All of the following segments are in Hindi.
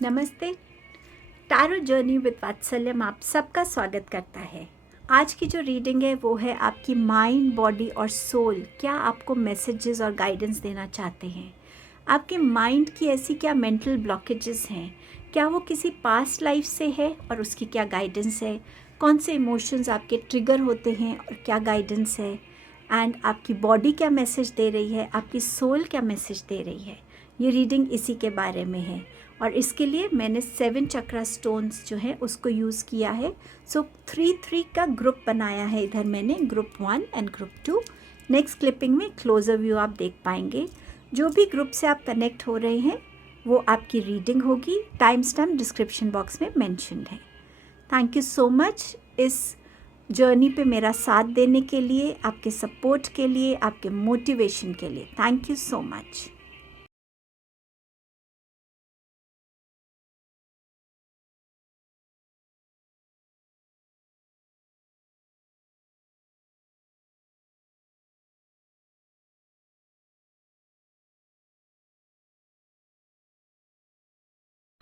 नमस्ते। टैरो जर्नी विद वात्सल्यम आप सबका स्वागत करता है। आज की जो रीडिंग है वो है आपकी माइंड, बॉडी और सोल क्या आपको मैसेजेस और गाइडेंस देना चाहते हैं। आपके माइंड की ऐसी क्या मेंटल ब्लॉकेजेस हैं, क्या वो किसी पास्ट लाइफ से है और उसकी क्या गाइडेंस है, कौन से इमोशंस आपके ट्रिगर होते हैं और क्या गाइडेंस है, एंड आपकी बॉडी क्या मैसेज दे रही है, आपकी सोल क्या मैसेज दे रही है। ये रीडिंग इसी के बारे में है और इसके लिए मैंने 7 चक्रा स्टोन्स जो है उसको यूज़ किया है। सो 3-3 का ग्रुप बनाया है। इधर मैंने group 1 and group 2। Next clipping में क्लोजर व्यू आप देख पाएंगे। जो भी ग्रुप से आप कनेक्ट हो रहे हैं वो आपकी रीडिंग होगी। टाइम स्टैम्प डिस्क्रिप्शन बॉक्स में मैंशनड है। थैंक यू सो मच इस जर्नी पे मेरा साथ देने के लिए, आपके सपोर्ट के लिए, आपके मोटिवेशन के लिए। Thank you so much.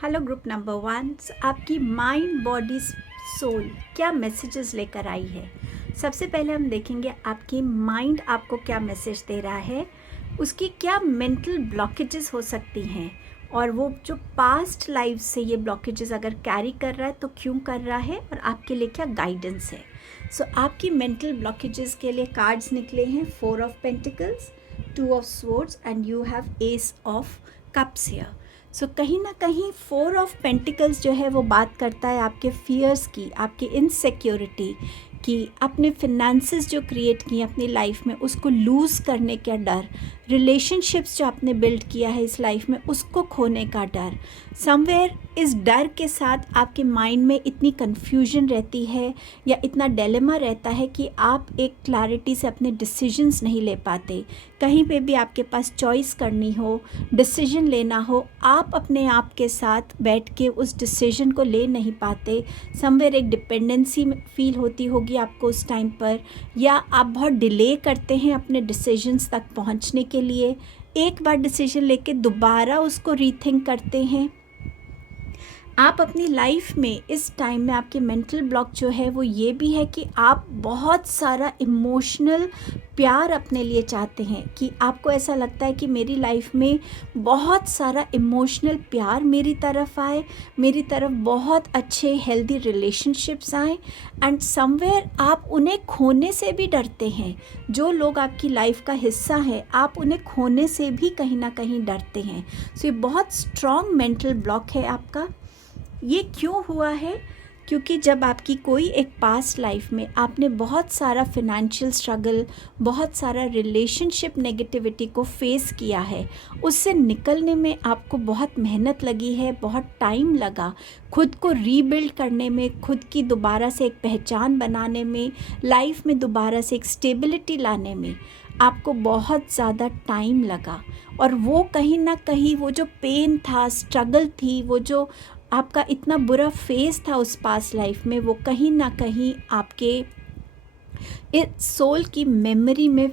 Hello group number 1। आपकी माइंड, बॉडी, सोल क्या मैसेजेस लेकर आई है। सबसे पहले हम देखेंगे आपकी माइंड आपको क्या मैसेज दे रहा है, उसकी क्या मेंटल ब्लॉकेजेस हो सकती हैं और वो जो पास्ट लाइफ से ये ब्लॉकेजेस अगर कैरी कर रहा है तो क्यों कर रहा है और आपके लिए क्या गाइडेंस है। सो आपकी मेंटल ब्लॉकेजेस के लिए कार्ड्स निकले हैं 4 of pentacles, 2 of swords and you have ace of cups here. So कहीं ना कहीं 4 ऑफ पेंटिकल्स जो है वो बात करता है आपके फियर्स की, आपके इनसिक्योरिटी की, अपने फिनेंसेस जो क्रिएट किए अपनी लाइफ में उसको लूज़ करने का डर, रिलेशनशिप्स जो आपने बिल्ड किया है इस लाइफ में उसको खोने का डर। समवेयर इस डर के साथ आपके माइंड में इतनी कन्फ्यूजन रहती है या इतना डिलेमा रहता है कि आप एक क्लैरिटी से अपने डिसीजंस नहीं ले पाते। कहीं पे भी आपके पास चॉइस करनी हो, डिसीजन लेना हो, आप अपने आप के साथ बैठ के उस डिसीजन को ले नहीं पाते। समवेयर एक डिपेंडेंसी फील होती होगी आपको उस टाइम पर, या आप बहुत डिले करते हैं अपने डिसीजंस तक पहुंचने के लिए। एक बार डिसीजन लेके दोबारा उसको रीथिंक करते हैं। आप अपनी लाइफ में इस टाइम में आपके मेंटल ब्लॉक जो है वो ये भी है कि आप बहुत सारा इमोशनल प्यार अपने लिए चाहते हैं, कि आपको ऐसा लगता है कि मेरी लाइफ में बहुत सारा इमोशनल प्यार मेरी तरफ आए, मेरी तरफ बहुत अच्छे हेल्दी रिलेशनशिप्स आए, एंड समवेयर आप उन्हें खोने से भी डरते हैं। जो लोग आपकी लाइफ का हिस्सा है आप उन्हें खोने से भी कहीं ना कहीं डरते हैं। सो ये बहुत स्ट्रॉन्ग मेंटल ब्लॉक है आपका। ये क्यों हुआ है? क्योंकि जब आपकी कोई एक पास्ट लाइफ में आपने बहुत सारा फिनेंशियल स्ट्रगल, बहुत सारा रिलेशनशिप नेगेटिविटी को फेस किया है, उससे निकलने में आपको बहुत मेहनत लगी है, बहुत टाइम लगा, खुद को रीबिल्ड करने में, खुद की दोबारा से एक पहचान बनाने में, लाइफ में दोबारा से एक स्टेबिलिटी लाने में आपको बहुत ज़्यादा टाइम लगा। और वो कहीं ना कहीं वो जो पेन था, स्ट्रगल थी, वो जो आपका इतना बुरा फेस था उस पास्ट लाइफ में, वो कहीं ना कहीं आपके इस सोल की मेमोरी में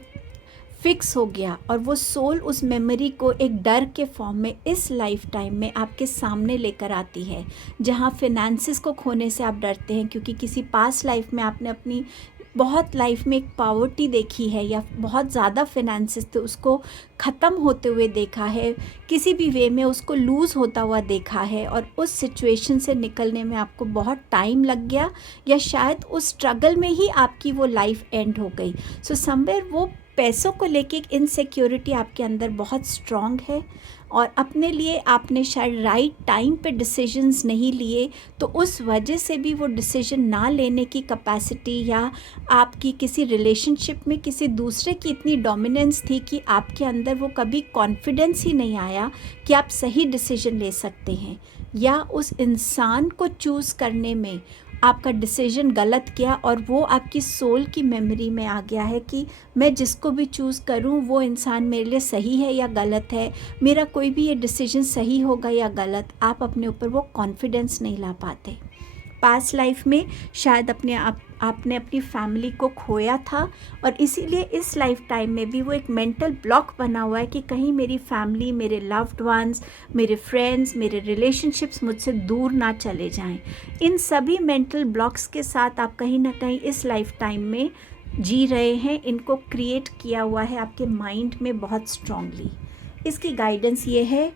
फिक्स हो गया और वो सोल उस मेमोरी को एक डर के फॉर्म में इस लाइफ टाइम में आपके सामने लेकर आती है। जहाँ फिनेंसेस को खोने से आप डरते हैं क्योंकि किसी पास्ट लाइफ में आपने अपनी बहुत लाइफ में एक पॉवर्टी देखी है या बहुत ज़्यादा फिनेंसेस थे उसको ख़त्म होते हुए देखा है, किसी भी वे में उसको लूज़ होता हुआ देखा है, और उस सिचुएशन से निकलने में आपको बहुत टाइम लग गया या शायद उस स्ट्रगल में ही आपकी वो लाइफ एंड हो गई। सो समवेयर वो पैसों को लेके एक इनसिक्योरिटी आपके अंदर बहुत स्ट्रॉन्ग है और अपने लिए आपने शायद राइट टाइम पे डिसीजंस नहीं लिए, तो उस वजह से भी वो डिसीजन ना लेने की कैपेसिटी या आपकी किसी रिलेशनशिप में किसी दूसरे की इतनी डोमिनेंस थी कि आपके अंदर वो कभी कॉन्फिडेंस ही नहीं आया कि आप सही डिसीजन ले सकते हैं, या उस इंसान को चूज़ करने में आपका डिसीजन गलत किया और वो आपकी सोल की मेमोरी में आ गया है कि मैं जिसको भी चूज़ करूं वो इंसान मेरे लिए सही है या गलत है, मेरा कोई भी ये डिसीजन सही होगा या गलत। आप अपने ऊपर वो कॉन्फिडेंस नहीं ला पाते। पास्ट लाइफ में शायद आपने अपनी फैमिली को खोया था और इसीलिए इस लाइफ टाइम में भी वो एक मेंटल ब्लॉक बना हुआ है कि कहीं मेरी फैमिली, मेरे लव्ड वंस, मेरे फ्रेंड्स, मेरे रिलेशनशिप्स मुझसे दूर ना चले जाएं। इन सभी मेंटल ब्लॉक्स के साथ आप कहीं ना कहीं इस लाइफ टाइम में जी रहे हैं। इनको क्रिएट किया हुआ है आपके माइंड में बहुत स्ट्रांगली। इसकी गाइडेंस ये है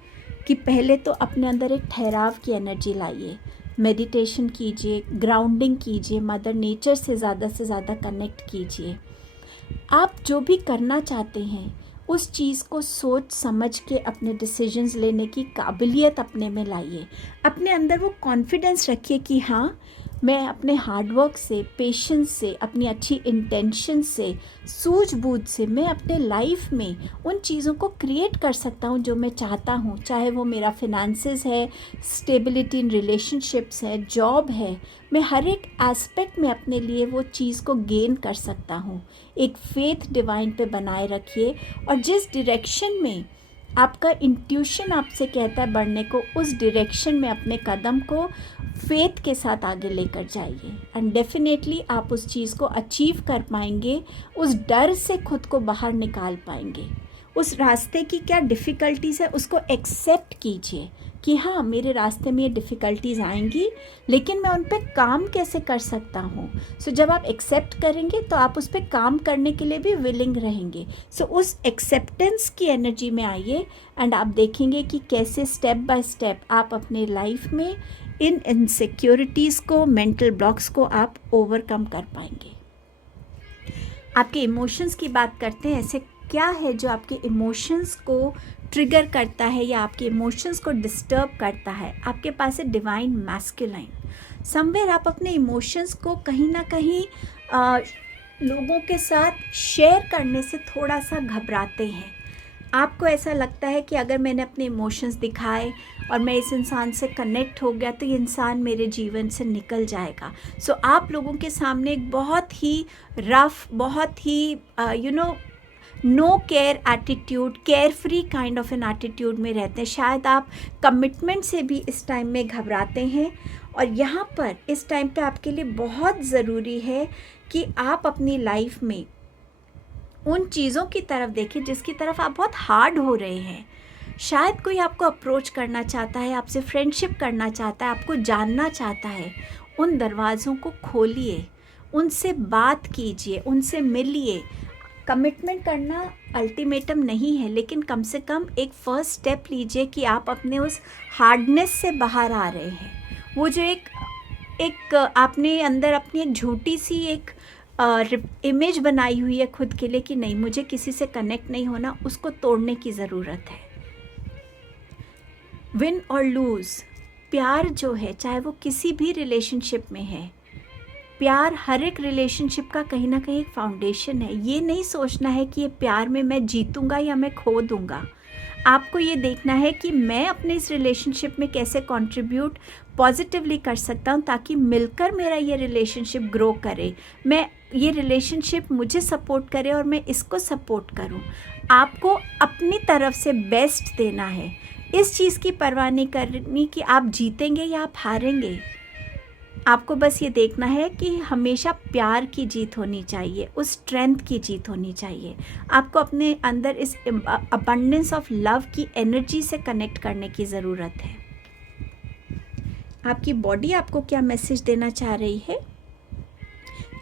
कि पहले तो अपने अंदर एक ठहराव की एनर्जी लाइए, मेडिटेशन कीजिए, ग्राउंडिंग कीजिए, मदर नेचर से ज़्यादा कनेक्ट कीजिए। आप जो भी करना चाहते हैं उस चीज़ को सोच समझ के अपने डिसीजंस लेने की काबिलियत अपने में लाइए। अपने अंदर वो कॉन्फिडेंस रखिए कि हाँ, मैं अपने हार्डवर्क से, पेशेंस से, अपनी अच्छी इंटेंशन से, सूझबूझ से मैं अपने लाइफ में उन चीज़ों को क्रिएट कर सकता हूँ जो मैं चाहता हूँ। चाहे वो मेरा फिनेंसेस है, स्टेबिलिटी इन रिलेशनशिप्स है, जॉब है, मैं हर एक एस्पेक्ट में अपने लिए वो चीज़ को गेन कर सकता हूँ। एक फेथ डिवाइन पे बनाए रखिए और जिस डायरेक्शन में आपका इंट्यूशन आपसे कहता है बढ़ने को, उस डायरेक्शन में अपने कदम को फेथ के साथ आगे लेकर जाइए एंड डेफिनेटली आप उस चीज़ को अचीव कर पाएंगे। उस डर से खुद को बाहर निकाल पाएंगे। उस रास्ते की क्या डिफ़िकल्टीज़ है उसको एक्सेप्ट कीजिए कि हाँ, मेरे रास्ते में ये डिफ़िकल्टीज़ आएंगी, लेकिन मैं उन पर काम कैसे कर सकता हूँ। सो जब आप एक्सेप्ट करेंगे तो आप उस पर काम करने के लिए भी विलिंग रहेंगे। सो उस एक्सेप्टेंस की एनर्जी में आइए एंड आप देखेंगे कि कैसे स्टेप बाय स्टेप आप अपने लाइफ में इन इनसिक्योरिटीज़ को, मेंटल ब्लॉक्स को आप ओवरकम कर पाएंगे। आपके इमोशंस की बात करते हैं। ऐसे क्या है जो आपके इमोशंस को ट्रिगर करता है या आपके इमोशंस को डिस्टर्ब करता है? आपके पास है डिवाइन मैस्कुलाइन। समवेयर आप अपने इमोशंस को कहीं ना कहीं लोगों के साथ शेयर करने से थोड़ा सा घबराते हैं। आपको ऐसा लगता है कि अगर मैंने अपने इमोशंस दिखाए और मैं इस इंसान से कनेक्ट हो गया तो ये इंसान मेरे जीवन से निकल जाएगा। सो आप लोगों के सामने एक बहुत ही रफ, बहुत ही no care attitude, care free kind of an attitude में रहते हैं। शायद आप कमिटमेंट से भी इस टाइम में घबराते हैं और यहाँ पर इस टाइम पे आपके लिए बहुत ज़रूरी है कि आप अपनी लाइफ में उन चीज़ों की तरफ देखें जिसकी तरफ आप बहुत हार्ड हो रहे हैं। शायद कोई आपको अप्रोच करना चाहता है, आपसे फ्रेंडशिप करना चाहता है, आपको जानना चाहता है। उन दरवाज़ों को खोलिए, उनसे बात कीजिए, उनसे मिलिए। कमिटमेंट करना अल्टीमेटम नहीं है, लेकिन कम से कम एक फ़र्स्ट स्टेप लीजिए कि आप अपने उस हार्डनेस से बाहर आ रहे हैं। वो जो एक आपने अंदर अपनी एक झूठी सी एक इमेज बनाई हुई है खुद के लिए कि नहीं, मुझे किसी से कनेक्ट नहीं होना, उसको तोड़ने की ज़रूरत है। विन और लूज़, प्यार जो है चाहे वो किसी भी रिलेशनशिप में है, प्यार हर एक रिलेशनशिप का कहीं ना कहीं एक फाउंडेशन है। ये नहीं सोचना है कि ये प्यार में मैं जीतूंगा या मैं खो दूंगा। आपको ये देखना है कि मैं अपने इस रिलेशनशिप में कैसे कंट्रीब्यूट पॉजिटिवली कर सकता हूँ ताकि मिलकर मेरा ये रिलेशनशिप ग्रो करे, ये रिलेशनशिप मुझे सपोर्ट करे और मैं इसको सपोर्ट करूँ। आपको अपनी तरफ से बेस्ट देना है। इस चीज़ की परवाह नहीं करनी कि आप जीतेंगे या आप हारेंगे। आपको बस ये देखना है कि हमेशा प्यार की जीत होनी चाहिए, उस स्ट्रेंथ की जीत होनी चाहिए। आपको अपने अंदर इस अबंडेंस ऑफ लव की एनर्जी से कनेक्ट करने की ज़रूरत है। आपकी बॉडी आपको क्या मैसेज देना चाह रही है?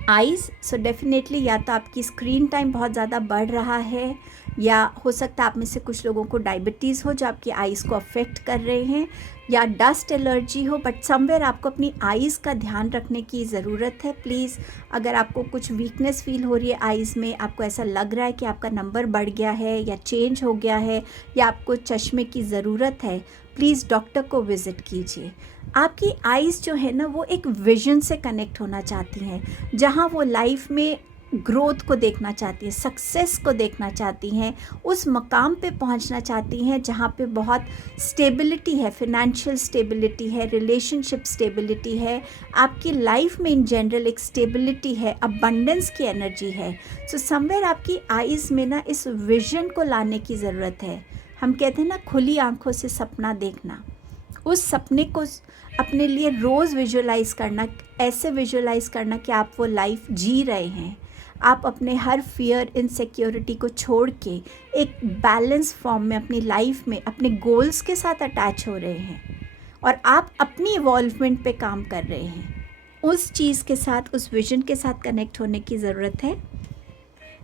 आइज़, सो डेफिनेटली या तो आपकी स्क्रीन टाइम बहुत ज़्यादा बढ़ रहा है या हो सकता है आप में से कुछ लोगों को डायबिटीज़ हो जो आपकी आइज़ को अफेक्ट कर रहे हैं, या डस्ट एलर्जी हो, बट समवेयर आपको अपनी आइज़ का ध्यान रखने की ज़रूरत है। प्लीज़, अगर आपको कुछ वीकनेस फील हो रही है आइज़ में, आपको ऐसा लग रहा है कि आपका नंबर बढ़ गया है या चेंज हो गया है या आपको चश्मे की ज़रूरत है, प्लीज़ डॉक्टर को विज़िट कीजिए। आपकी आइज़ जो है ना वो एक विजन से कनेक्ट होना चाहती हैं, जहाँ वो लाइफ में ग्रोथ को देखना चाहती हैं, सक्सेस को देखना चाहती हैं, उस मकाम पे पहुंचना चाहती हैं जहाँ पे बहुत स्टेबिलिटी है, फिनेंशियल स्टेबिलिटी है, रिलेशनशिप स्टेबिलिटी है, आपकी लाइफ में इन जनरल एक स्टेबिलिटी है, अबंडेंस की एनर्जी है। सो समवेयर आपकी आइज़ में ना इस विजन को लाने की ज़रूरत है। हम कहते हैं ना खुली आंखों से सपना देखना, उस सपने को अपने लिए रोज़ विजुअलाइज़ करना, ऐसे विजुअलाइज़ करना कि आप वो लाइफ जी रहे हैं। आप अपने हर फियर, इनसिक्योरिटी को छोड़ के एक बैलेंस फॉर्म में अपनी लाइफ में अपने गोल्स के साथ अटैच हो रहे हैं और आप अपनी इवॉल्वमेंट पे काम कर रहे हैं। उस चीज़ के साथ, उस विजन के साथ कनेक्ट होने की ज़रूरत है।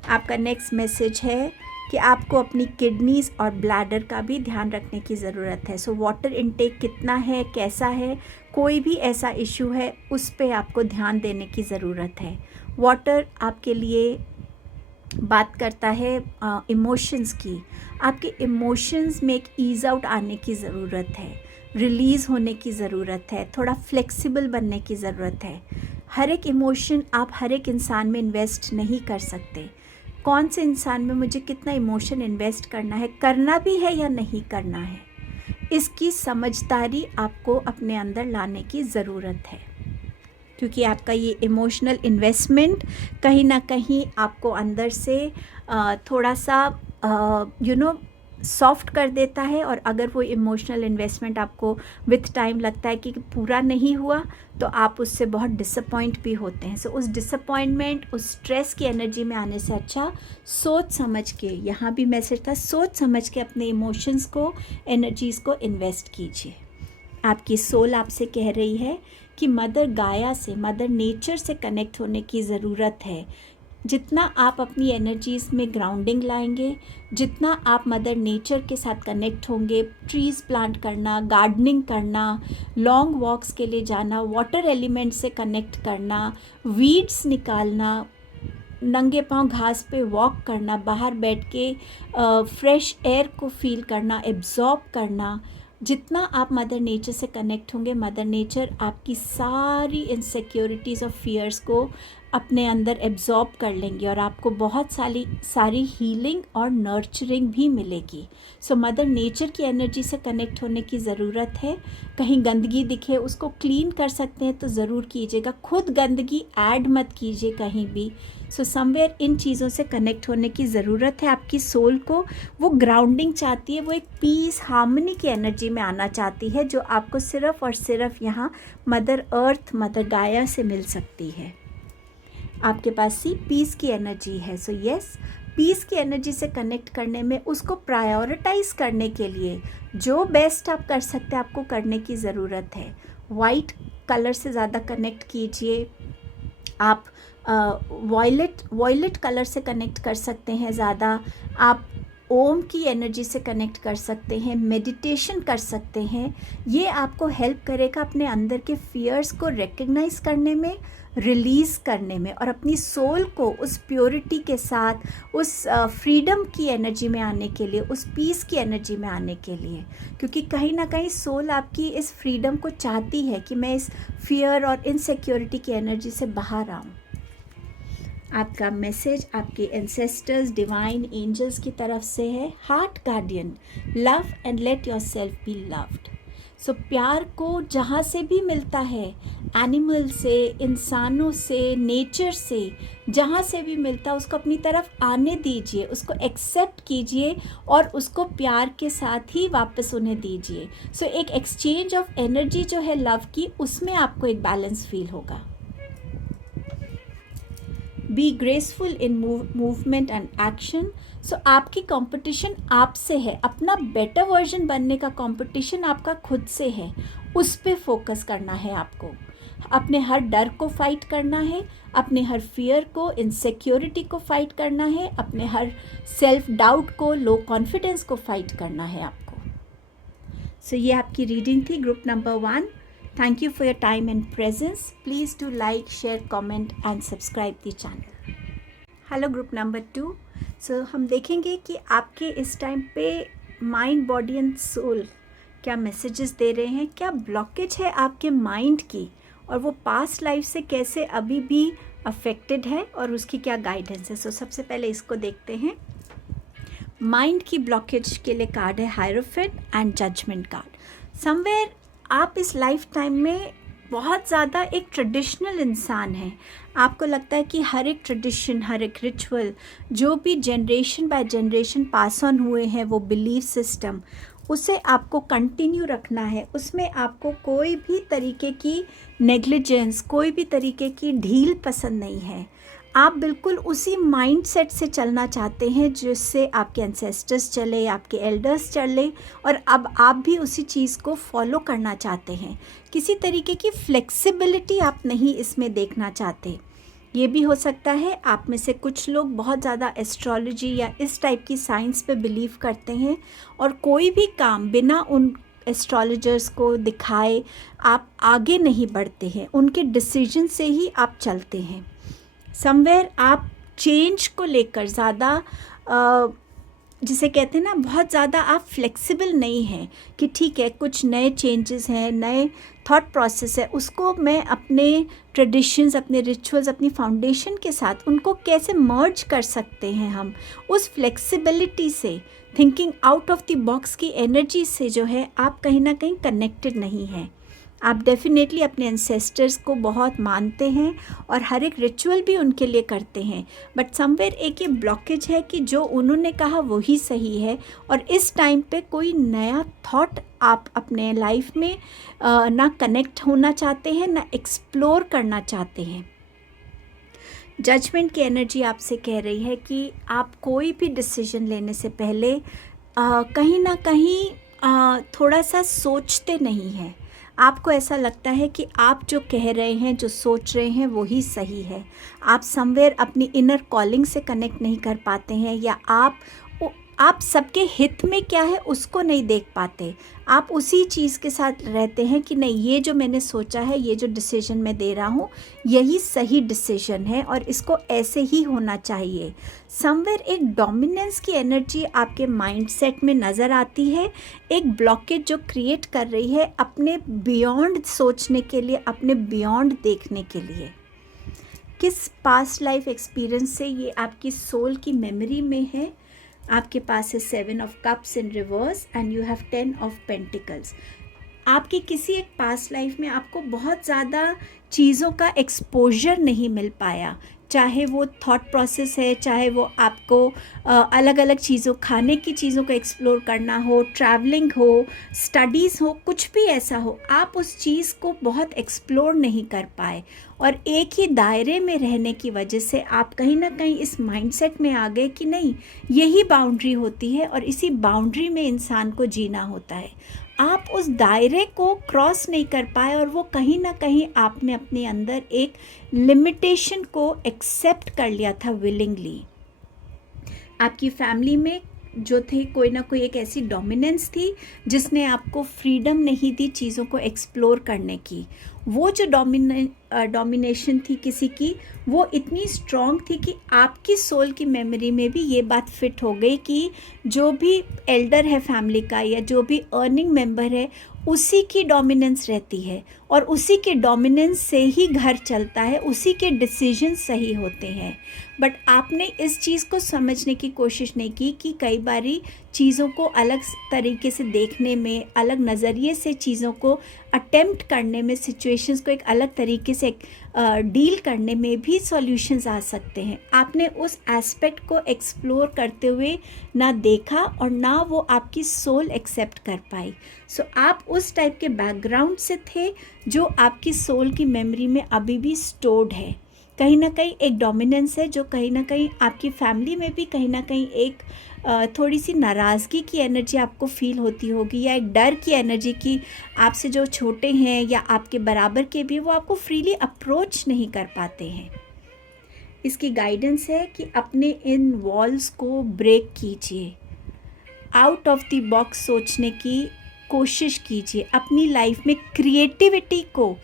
आपका नेक्स्ट मैसेज है कि आपको अपनी किडनीज़ और ब्लैडर का भी ध्यान रखने की ज़रूरत है। सो वाटर इनटेक कितना है, कैसा है, कोई भी ऐसा इशू है उस पे आपको ध्यान देने की ज़रूरत है। वाटर आपके लिए बात करता है इमोशंस की। आपके इमोशंस में एक ईज़ आउट आने की ज़रूरत है, रिलीज़ होने की ज़रूरत है, थोड़ा फ्लेक्सिबल बनने की ज़रूरत है। हर एक इमोशन आप हर एक इंसान में इन्वेस्ट नहीं कर सकते। कौन से इंसान में मुझे कितना इमोशन इन्वेस्ट करना है, करना भी है या नहीं करना है, इसकी समझदारी आपको अपने अंदर लाने की ज़रूरत है। क्योंकि आपका ये इमोशनल इन्वेस्टमेंट कहीं ना कहीं आपको अंदर से थोड़ा सा सॉफ्ट कर देता है। और अगर वो इमोशनल इन्वेस्टमेंट आपको विथ टाइम लगता है कि पूरा नहीं हुआ, तो आप उससे बहुत डिसअपॉइंट भी होते हैं। सो उस डिसअपॉइंटमेंट, उस स्ट्रेस की एनर्जी में आने से अच्छा सोच समझ के, यहाँ भी मैसेज था, सोच समझ के अपने इमोशंस को, एनर्जीज़ को इन्वेस्ट कीजिए। आपकी सोल आपसे कह रही है कि मदर गाया से, मदर नेचर से कनेक्ट होने की ज़रूरत है। जितना आप अपनी एनर्जीज़ में ग्राउंडिंग लाएंगे, जितना आप मदर नेचर के साथ कनेक्ट होंगे, ट्रीज़ प्लांट करना, गार्डनिंग करना, लॉन्ग वॉक्स के लिए जाना, वाटर एलिमेंट से कनेक्ट करना, वीड्स निकालना, नंगे पांव घास पे वॉक करना, बाहर बैठ के फ्रेश एयर को फील करना, एब्जॉर्ब करना, जितना आप मदर नेचर से कनेक्ट होंगे, मदर नेचर आपकी सारी इनसिक्योरिटीज़ और फियर्स को अपने अंदर एब्जॉर्ब कर लेंगे और आपको बहुत सारी हीलिंग और नर्चरिंग भी मिलेगी। सो मदर नेचर की एनर्जी से कनेक्ट होने की ज़रूरत है। कहीं गंदगी दिखे, उसको क्लीन कर सकते हैं तो ज़रूर कीजिएगा। खुद गंदगी ऐड मत कीजिए कहीं भी। सो समवेयर इन चीज़ों से कनेक्ट होने की ज़रूरत है। आपकी सोल को वो ग्राउंडिंग चाहती है, वो एक पीस, हार्मनी की एनर्जी में आना चाहती है, जो आपको सिर्फ़ और सिर्फ यहाँ मदर अर्थ, मदर गाया से मिल सकती है। आपके पास सी पीस की एनर्जी है। सो यस, पीस की एनर्जी से कनेक्ट करने में, उसको प्रायोरिटाइज़ करने के लिए जो बेस्ट आप कर सकते हैं आपको करने की ज़रूरत है। वाइट कलर से ज़्यादा कनेक्ट कीजिए। आप वॉयलेट कलर से कनेक्ट कर सकते हैं ज़्यादा। आप ओम की एनर्जी से कनेक्ट कर सकते हैं, मेडिटेशन कर सकते हैं। ये आपको हेल्प करेगा अपने अंदर के फियर्स को रिकग्नाइज करने में, रिलीज़ करने में, और अपनी सोल को उस प्योरिटी के साथ, उस फ्रीडम की एनर्जी में आने के लिए, उस पीस की एनर्जी में आने के लिए। क्योंकि कहीं ना कहीं सोल आपकी इस फ्रीडम को चाहती है कि मैं इस फियर और इनसिक्योरिटी की एनर्जी से बाहर आऊँ। आपका मैसेज आपके एंसेस्टर्स, डिवाइन एंजल्स की तरफ से है। Heart guardian, love and let yourself be loved. So प्यार को जहाँ से भी मिलता है, एनिमल से, इंसानों से, नेचर से, जहाँ से भी मिलता है उसको अपनी तरफ आने दीजिए, उसको एक्सेप्ट कीजिए और उसको प्यार के साथ ही वापस उन्हें दीजिए। सो एक एक्सचेंज ऑफ एनर्जी जो है लव की, उसमें आपको एक बैलेंस फील होगा। Be graceful in movement and action. So आपकी कंपटीशन आपसे है, अपना बेटर वर्जन बनने का कंपटीशन आपका खुद से है। उस पे फोकस करना है आपको। अपने हर डर को फाइट करना है, अपने हर फियर को, इनसिक्योरिटी को फाइट करना है, अपने हर सेल्फ डाउट को, लो कॉन्फिडेंस को फाइट करना है आपको। सो ये आपकी रीडिंग थी, group number 1। Thank you for your time and presence. Please do like, share, comment and subscribe the channel. Hello group number 2. So हम देखेंगे कि आपके इस टाइम पे माइंड, बॉडी एंड सोल क्या मैसेजेस दे रहे हैं, क्या ब्लॉकेज है आपके माइंड की, और वो पास्ट लाइफ से कैसे अभी भी अफेक्टेड है और उसकी क्या गाइडेंस है। सो सबसे पहले इसको देखते हैं। माइंड की ब्लॉकेज के लिए कार्ड है hierophant and judgment card. Somewhere आप इस लाइफ टाइम में बहुत ज़्यादा एक ट्रेडिशनल इंसान हैं। आपको लगता है कि हर एक ट्रेडिशन, हर एक रिचुअल जो भी generation by generation pass on हुए हैं, वो बिलीफ सिस्टम, उसे आपको कंटिन्यू रखना है। उसमें आपको कोई भी तरीके की नेग्लिजेंस, कोई भी तरीके की ढील पसंद नहीं है। आप बिल्कुल उसी माइंडसेट से चलना चाहते हैं जिससे आपके एंसेस्टर्स चले, आपके एल्डर्स चले, और अब आप भी उसी चीज़ को फॉलो करना चाहते हैं। किसी तरीके की फ्लेक्सिबिलिटी आप नहीं इसमें देखना चाहते। ये भी हो सकता है आप में से कुछ लोग बहुत ज़्यादा एस्ट्रोलॉजी या इस टाइप की साइंस पे बिलीव करते हैं, और कोई भी काम बिना उन एस्ट्रोलॉजर्स को दिखाए आप आगे नहीं बढ़ते हैं। उनके डिसीजन से ही आप चलते हैं। समवेयर आप चेंज को लेकर ज़्यादा जिसे कहते हैं ना, बहुत ज़्यादा आप फ्लेक्सिबल नहीं हैं कि ठीक है कुछ नए चेंजेस हैं, नए थॉट प्रोसेस है, उसको मैं अपने ट्रेडिशंस, अपने रिचुअल्स, अपनी फाउंडेशन के साथ उनको कैसे मर्ज कर सकते हैं। हम उस फ्लेक्सिबिलिटी से, thinking out of the box की एनर्जी से जो है आप कहीं ना कहीं कनेक्टेड नहीं हैं। आप डेफिनेटली अपने एंसेस्टर्स को बहुत मानते हैं और हर एक रिचुअल भी उनके लिए करते हैं, बट समवेयर एक ये ब्लॉकेज है कि जो उन्होंने कहा वही सही है, और इस टाइम पे कोई नया थॉट आप अपने लाइफ में ना कनेक्ट होना चाहते हैं, ना एक्सप्लोर करना चाहते हैं। जजमेंट की एनर्जी आपसे कह रही है कि आप कोई भी डिसीजन लेने से पहले कहीं ना कहीं थोड़ा सा सोचते नहीं हैं। आपको ऐसा लगता है कि आप जो कह रहे हैं, जो सोच रहे हैं वही सही है। आप समवेयर अपनी इनर कॉलिंग से कनेक्ट नहीं कर पाते हैं, या आप सबके हित में क्या है उसको नहीं देख पाते। आप उसी चीज़ के साथ रहते हैं कि नहीं, ये जो मैंने सोचा है, ये जो डिसीजन मैं दे रहा हूँ यही सही डिसीजन है और इसको ऐसे ही होना चाहिए। समवेयर एक डोमिनेंस की एनर्जी आपके माइंडसेट में नज़र आती है, एक ब्लॉकेज जो क्रिएट कर रही है अपने बियॉन्ड सोचने के लिए, अपने बियॉन्ड देखने के लिए। किस पास्ट लाइफ एक्सपीरियंस से ये आपकी सोल की मेमोरी में है। आपके पास है 7 of cups in reverse and you have 10 of pentacles. आपकी किसी एक पास्ट लाइफ में आपको बहुत ज़्यादा चीज़ों का एक्सपोजर नहीं मिल पाया, चाहे वो थॉट प्रोसेस है, चाहे वो आपको अलग अलग चीज़ों, खाने की चीज़ों को एक्सप्लोर करना हो, ट्रैवलिंग हो, स्टडीज़ हो, कुछ भी ऐसा हो, आप उस चीज़ को बहुत एक्सप्लोर नहीं कर पाए, और एक ही दायरे में रहने की वजह से आप कहीं ना कहीं इस माइंडसेट में आ गए कि नहीं, यही बाउंड्री होती है और इसी बाउंड्री में इंसान को जीना होता है। आप उस दायरे को क्रॉस नहीं कर पाए और वो कहीं ना कहीं आपने अपने अंदर एक लिमिटेशन को एक्सेप्ट कर लिया था विलिंगली। आपकी फैमिली में जो थे, कोई ना कोई एक ऐसी डोमिनेंस थी जिसने आपको फ्रीडम नहीं दी चीज़ों को एक्सप्लोर करने की। वो जो डोमिनेशन थी किसी की, वो इतनी स्ट्रॉन्ग थी कि आपकी सोल की मेमोरी में भी ये बात फिट हो गई कि जो भी एल्डर है फैमिली का या जो भी अर्निंग मेंबर है उसी की डोमिनेंस रहती है, और उसी के डोमिनेंस से ही घर चलता है, उसी के डिसीजन सही होते हैं। बट आपने इस चीज़ को समझने की कोशिश नहीं की कि कई बारी चीज़ों को अलग तरीके से देखने में, अलग नज़रिए से चीज़ों को अटेम्प्ट करने में, सिचुएशंस को एक अलग तरीके से डील करने में भी सॉल्यूशंस आ सकते हैं। आपने उस एस्पेक्ट को एक्सप्लोर करते हुए ना देखा और ना वो आपकी सोल एक्सेप्ट कर पाई। सो आप उस टाइप के बैकग्राउंड से थे जो आपकी सोल की मेमोरी में अभी भी स्टोर्ड है। कहीं ना कहीं एक डोमिनेंस है जो कहीं ना कहीं आपकी फैमिली में भी कहीं ना कहीं एक थोड़ी सी नाराज़गी की एनर्जी आपको फील होती होगी, या एक डर की एनर्जी की आपसे जो छोटे हैं या आपके बराबर के भी, वो आपको फ्रीली अप्रोच नहीं कर पाते हैं। इसकी गाइडेंस है कि अपने इन वॉल्स को ब्रेक कीजिए, आउट ऑफ द बॉक्स सोचने की कोशिश कीजिए, अपनी लाइफ में क्रिएटिविटी को,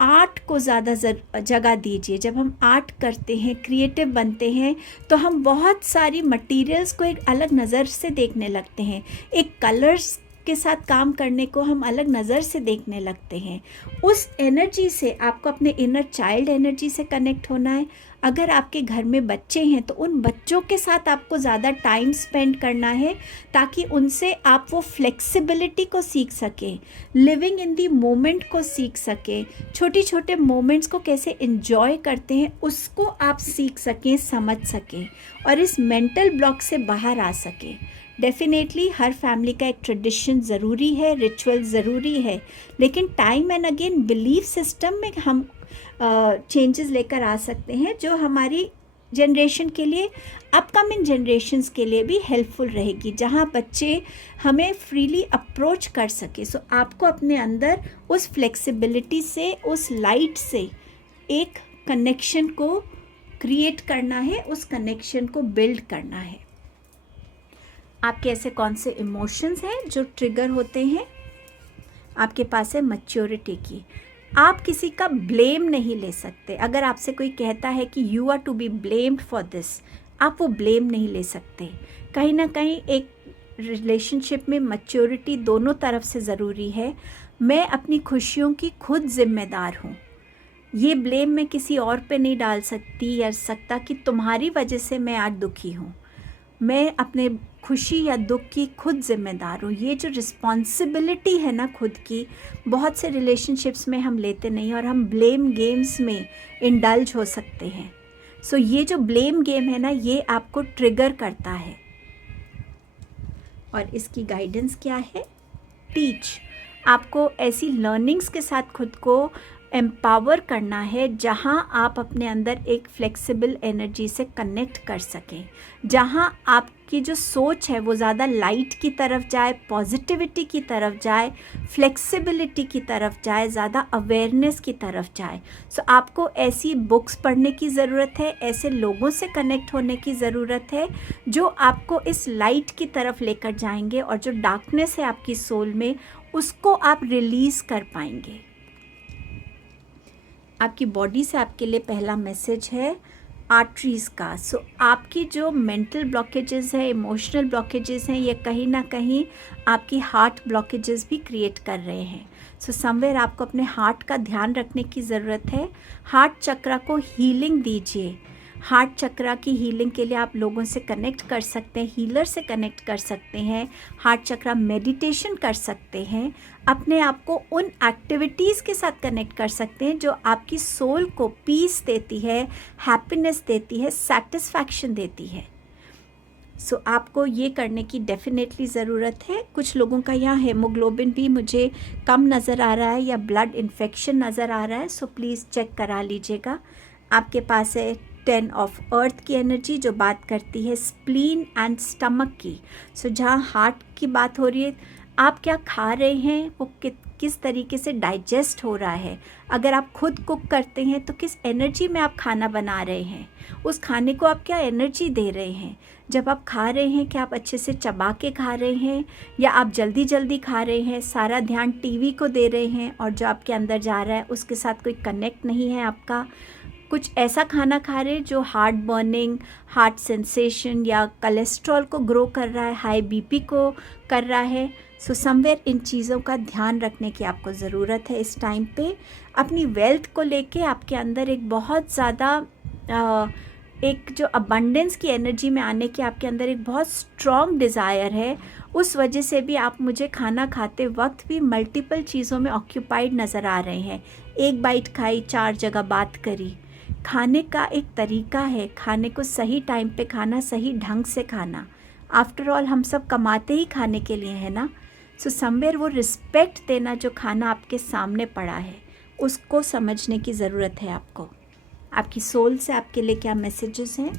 आर्ट को ज़्यादा जगह दीजिए। जब हम आर्ट करते हैं, क्रिएटिव बनते हैं, तो हम बहुत सारी मटेरियल्स को एक अलग नज़र से देखने लगते हैं, एक कलर्स के साथ काम करने को हम अलग नज़र से देखने लगते हैं। उस एनर्जी से आपको अपने इनर चाइल्ड एनर्जी से कनेक्ट होना है। अगर आपके घर में बच्चे हैं तो उन बच्चों के साथ आपको ज़्यादा टाइम स्पेंड करना है, ताकि उनसे आप वो फ्लेक्सिबिलिटी को सीख सकें, लिविंग इन दी मोमेंट को सीख सकें, छोटे छोटे मोमेंट्स को कैसे एंजॉय करते हैं उसको आप सीख सकें, समझ सकें और इस मेंटल ब्लॉक से बाहर आ सकें। डेफिनेटली हर फैमिली का एक ट्रेडिशन ज़रूरी है, रिचुअल ज़रूरी है, लेकिन time and again belief system में हम चेंजेस लेकर आ सकते हैं जो हमारी जनरेशन के लिए, अपकमिंग जनरेशन्स के लिए भी हेल्पफुल रहेगी, जहाँ बच्चे हमें फ्रीली अप्रोच कर सके। सो आपको अपने अंदर उस फ्लेक्सिबिलिटी से, उस लाइट से एक कनेक्शन को क्रिएट करना है, उस कनेक्शन को बिल्ड करना है। आपके ऐसे कौन से इमोशंस हैं जो ट्रिगर होते हैं? आपके पास है मैच्योरिटी की। आप किसी का ब्लेम नहीं ले सकते। अगर आपसे कोई कहता है कि you are to be blamed for this, आप वो ब्लेम नहीं ले सकते। कहीं ना कहीं एक रिलेशनशिप में मैच्योरिटी दोनों तरफ से ज़रूरी है। मैं अपनी खुशियों की खुद जिम्मेदार हूँ। ये ब्लेम मैं किसी और पे नहीं डाल सकती या सकता कि तुम्हारी वजह से मैं आज दुखी हूँ। मैं अपने खुशी या दुख की खुद जिम्मेदार हूँ। ये जो रिस्पॉन्सिबिलिटी है ना खुद की, बहुत से रिलेशनशिप्स में हम लेते नहीं और हम ब्लेम गेम्स में इंडल्ज हो सकते हैं। सो ये जो ब्लेम गेम है ना, ये आपको ट्रिगर करता है। और इसकी गाइडेंस क्या है? टीच। आपको ऐसी लर्निंग्स के साथ खुद को एम्पावर करना है जहां आप अपने अंदर एक फ्लेक्सिबल एनर्जी से कनेक्ट कर सकें, जहां आपकी जो सोच है वो ज़्यादा लाइट की तरफ जाए, पॉजिटिविटी की तरफ जाए, फ्लेक्सिबिलिटी की तरफ जाए, ज़्यादा अवेयरनेस की तरफ जाए। सो आपको ऐसी बुक्स पढ़ने की ज़रूरत है, ऐसे लोगों से कनेक्ट होने की ज़रूरत है जो आपको इस लाइट की तरफ लेकर जाएंगे और जो डार्कनेस है आपकी सोल में, उसको आप रिलीज़ कर पाएंगे। आपकी बॉडी से आपके लिए पहला मैसेज है आर्टरीज़ का। सो आपकी जो मेंटल ब्लॉकेजेस हैं, इमोशनल ब्लॉकेजेस हैं, ये कहीं ना कहीं आपकी हार्ट ब्लॉकेजेस भी क्रिएट कर रहे हैं। सो समवेयर आपको अपने हार्ट का ध्यान रखने की ज़रूरत है। हार्ट चक्रा को हीलिंग दीजिए। हार्ट चक्रा की हीलिंग के लिए आप लोगों से कनेक्ट कर सकते हैं, हीलर से कनेक्ट कर सकते हैं, हार्ट चक्रा मेडिटेशन कर सकते हैं, अपने आप को उन एक्टिविटीज़ के साथ कनेक्ट कर सकते हैं जो आपकी सोल को पीस देती है, हैप्पीनेस देती है, सेटिस्फैक्शन देती है। सो आपको ये करने की डेफिनेटली ज़रूरत है। कुछ लोगों का यहाँ हेमोग्लोबिन भी मुझे कम नज़र आ रहा है या ब्लड इन्फेक्शन नज़र आ रहा है, सो प्लीज़ चेक करा लीजिएगा। आपके पास है 10 ऑफ अर्थ की एनर्जी जो बात करती है स्प्लीन एंड स्टमक की। सो जहाँ हार्ट की बात हो रही है, आप क्या खा रहे हैं वो किस तरीके से डाइजेस्ट हो रहा है। अगर आप खुद कुक करते हैं तो किस एनर्जी में आप खाना बना रहे हैं, उस खाने को आप क्या एनर्जी दे रहे हैं। जब आप खा रहे हैं, क्या आप अच्छे से चबा के खा रहे हैं या आप जल्दी जल्दी खा रहे हैं, सारा ध्यान टीवी को दे रहे हैं और जो आपके अंदर जा रहा है उसके साथ कोई कनेक्ट नहीं है आपका। कुछ ऐसा खाना खा रहे हैं जो हार्ट बर्निंग, हार्ट सेंसेशन या कोलेस्ट्रॉल को ग्रो कर रहा है, हाई बीपी को कर रहा है। सो समवेयर इन चीज़ों का ध्यान रखने की आपको ज़रूरत है इस टाइम पे। अपनी वेल्थ को लेके आपके अंदर एक बहुत ज़्यादा एक जो अबंडेंस की एनर्जी में आने की आपके अंदर एक बहुत स्ट्रॉन्ग डिज़ायर है। उस वजह से भी आप मुझे खाना खाते वक्त भी मल्टीपल चीज़ों में ऑक्यूपाइड नज़र आ रहे हैं। एक बाइट खाई, 4 जगह बात करी। खाने का एक तरीका है, खाने को सही टाइम पे खाना, सही ढंग से खाना। आफ्टर ऑल हम सब कमाते ही खाने के लिए है ना। सो समवेयर वो रिस्पेक्ट देना जो खाना आपके सामने पड़ा है, उसको समझने की ज़रूरत है आपको। आपकी सोल से आपके लिए क्या मैसेजेस हैं?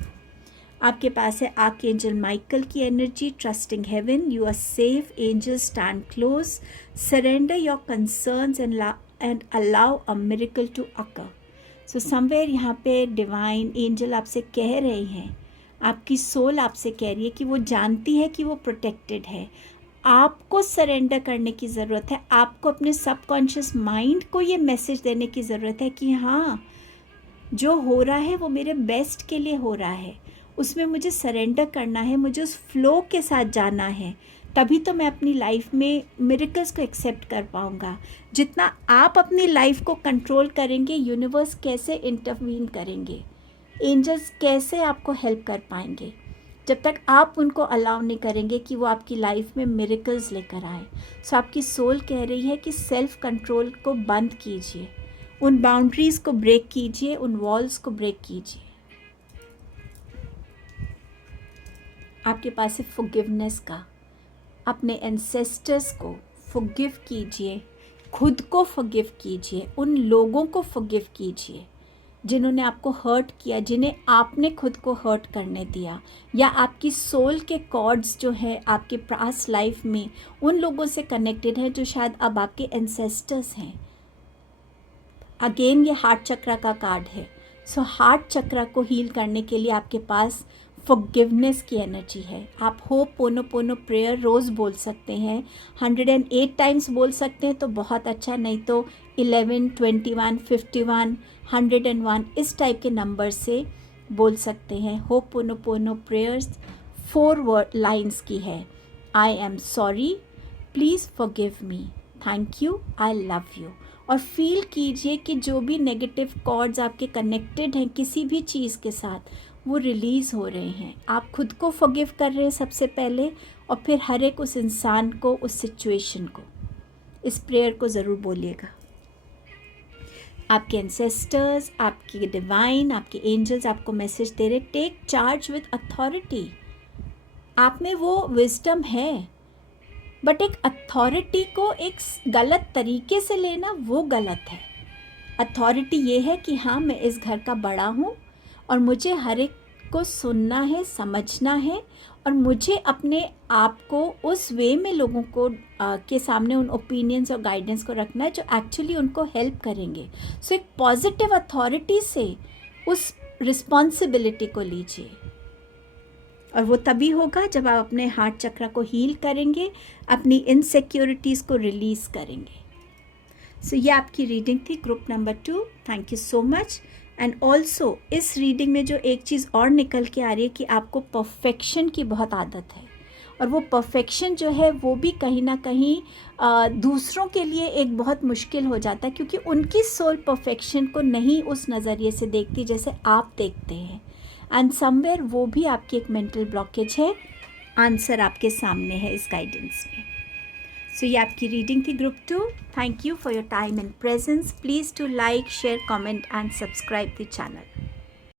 आपके पास है आर्कएंजल माइकल की energy, trusting heaven, you are safe, angel stand close, surrender your concerns and allow a miracle to occur. So somewhere यहाँ पे डिवाइन एंजल आपसे कह रहे हैं, आपकी सोल आपसे कह रही है कि वो जानती है कि वो प्रोटेक्टेड है। आपको सरेंडर करने की ज़रूरत है। आपको अपने सबकॉन्शियस माइंड को ये मैसेज देने की ज़रूरत है कि हाँ, जो हो रहा है वो मेरे बेस्ट के लिए हो रहा है, उसमें मुझे सरेंडर करना है, मुझे उस फ्लो के साथ जाना है, तभी तो मैं अपनी लाइफ में मिरेकल्स को एक्सेप्ट कर पाऊँगा। जितना आप अपनी लाइफ को कंट्रोल करेंगे, यूनिवर्स कैसे इंटरवीन करेंगे, एंजल्स कैसे आपको हेल्प कर पाएंगे, जब तक आप उनको अलाउ नहीं करेंगे कि वो आपकी लाइफ में मिरेकल्स लेकर आए। सो आपकी सोल कह रही है कि सेल्फ कंट्रोल को बंद कीजिए, उन बाउंड्रीज़ को ब्रेक कीजिए, उन वॉल्स को ब्रेक कीजिए। आपके पास है फॉरगिवनेस का। अपने एंसेस्टर्स को फॉरगिव कीजिए, खुद को फॉरगिव कीजिए, उन लोगों को फॉरगिव कीजिए जिन्होंने आपको हर्ट किया, जिन्हें आपने खुद को हर्ट करने दिया, या आपकी सोल के कॉर्ड्स जो है आपके पास्ट लाइफ में उन लोगों से कनेक्टेड है जो शायद अब आपके एंसेस्टर्स हैं। अगेन ये हार्ट चक्रा का कार्ड है। सो हार्ट चक्रा को हील करने के लिए आपके पास फॉरगिवनेस की एनर्जी है। आप होपोनोपोनो प्रेयर रोज़ बोल सकते हैं, 108 टाइम्स बोल सकते हैं तो बहुत अच्छा, नहीं तो 11, 21, 51, 101 इस टाइप के नंबर से बोल सकते हैं। होपोनोपोनो प्रेयर्स 4 लाइन्स की है। I am sorry, please forgive me, thank you, I love you. और फील कीजिए कि जो भी नेगेटिव कॉर्ड्स आपके कनेक्टेड हैं किसी भी चीज़ के साथ, वो रिलीज़ हो रहे हैं। आप खुद को फॉरगिव कर रहे हैं सबसे पहले, और फिर हर एक उस इंसान को, उस सिचुएशन को। इस प्रेयर को ज़रूर बोलिएगा। आपके एंसेस्टर्स, आपके डिवाइन, आपके एंजल्स आपको मैसेज दे रहे, टेक चार्ज विद अथॉरिटी। आप में वो विजडम है, बट एक अथॉरिटी को एक गलत तरीके से लेना वो गलत है। अथॉरिटी ये है कि हाँ, मैं इस घर का बड़ा हूँ और मुझे हर एक को सुनना है, समझना है, और मुझे अपने आप को उस वे में लोगों को के सामने उन ओपिनियंस और गाइडेंस को रखना है जो एक्चुअली उनको हेल्प करेंगे। सो एक पॉजिटिव अथॉरिटी से उस रिस्पॉन्सिबिलिटी को लीजिए, और वो तभी होगा जब आप अपने हार्ट चक्र को हील करेंगे, अपनी इनसिक्योरिटीज़ को रिलीज़ करेंगे। सो ये आपकी रीडिंग थी group number 2। Thank you so much. And also इस रीडिंग में जो एक चीज़ और निकल के आ रही है कि आपको परफेक्शन की बहुत आदत है, और वो परफेक्शन जो है वो भी कहीं ना कहीं दूसरों के लिए एक बहुत मुश्किल हो जाता है, क्योंकि उनकी सोल परफेक्शन को नहीं उस नज़रिए से देखती जैसे आप देखते हैं। एंड समवेयर वो भी आपकी एक मेंटल ब्लॉकेज है। आंसर आपके सामने है इस गाइडेंस में। सो ये आपकी रीडिंग थी group 2। Thank you for your time and presence. Please to like, share, comment and subscribe the channel.